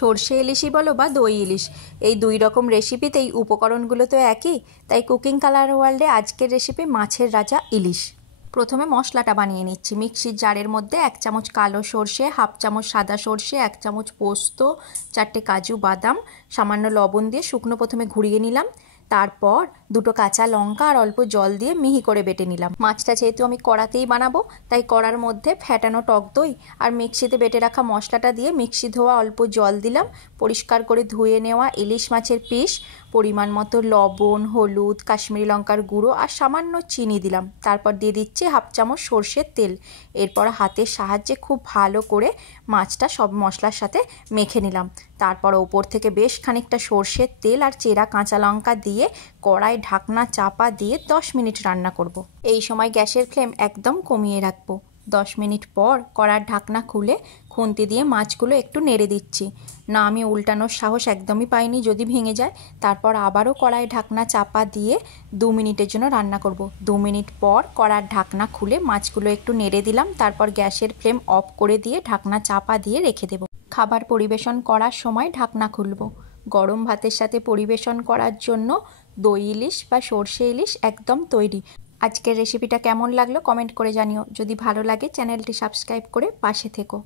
সর্ষে ইলিশই বলো বা দই ইলিশ, এই দুই রকম রেসিপিতেই উপকরণগুলো তো একই। তাই কুকিং কালার ওয়ার্ল্ডে আজকের রেসিপি মাছের রাজা ইলিশ। প্রথমে মশলাটা বানিয়ে নিচ্ছি। মিক্সির জারের মধ্যে 1 চামচ কালো সর্ষে, হাফ চামচ সাদা সর্ষে, 1 চামচ পোস্ত, 4টে কাজু বাদাম, সামান্য লবণ দিয়ে শুকনো প্রথমে ঘুরিয়ে নিলাম। তারপর 2টো কাঁচা লঙ্কা আর অল্প জল দিয়ে মিহি করে বেটে নিলাম। মাছটা যেহেতু আমি কড়াতেই বানাবো, তাই কড়ার মধ্যে ফ্যাটানো টক দই আর মিক্সিতে বেটে রাখা মশলাটা দিয়ে মিক্সি ধোয়া অল্প জল দিলাম। পরিষ্কার করে ধুয়ে নেওয়া ইলিশ মাছের পিস, পরিমাণ মতো লবণ, হলুদ, কাশ্মীরি লঙ্কার গুঁড়ো আর সামান্য চিনি দিলাম। তারপর দিয়ে দিচ্ছি হাফ চামচ সর্ষের তেল। এরপর হাতের সাহায্যে খুব ভালো করে মাছটা সব মশলার সাথে মেখে নিলাম। তারপর ওপর থেকে বেশ খানিকটা সর্ষের তেল আর চেরা কাঁচা লঙ্কা দিয়ে কড়াই ঢাকনা চাপা দিয়ে 10 মিনিট রান্না করব। এই সময় গ্যাসের ফ্লেম একদম কমিয়ে রাখবো। 10 মিনিট পর কড়ার ঢাকনা খুলে খুন্তি দিয়ে মাছগুলো একটু নেড়ে দিচ্ছি। না, আমি উল্টানোর সাহস একদমই পাইনি যদি ভেঙে যায়। তারপর আবারও কড়াই ঢাকনা চাপা দিয়ে 2 মিনিটের জন্য রান্না করব। 2 মিনিট পর কড়ার ঢাকনা খুলে মাছগুলো একটু নেড়ে দিলাম। তারপর গ্যাসের ফ্লেম অফ করে দিয়ে ঢাকনা চাপা দিয়ে রেখে দেব। খাবার পরিবেশন করার সময় ঢাকনা খুলব। গরম ভাতের সাথে পরিবেশন করার জন্য দই ইলিশ বা সর্ষে ইলিশ একদম তৈরি। আজকের রেসিপিটা কেমন লাগলো কমেন্ট করে জানিও। যদি ভালো লাগে চ্যানেলটি সাবস্ক্রাইব করে পাশে থেকো।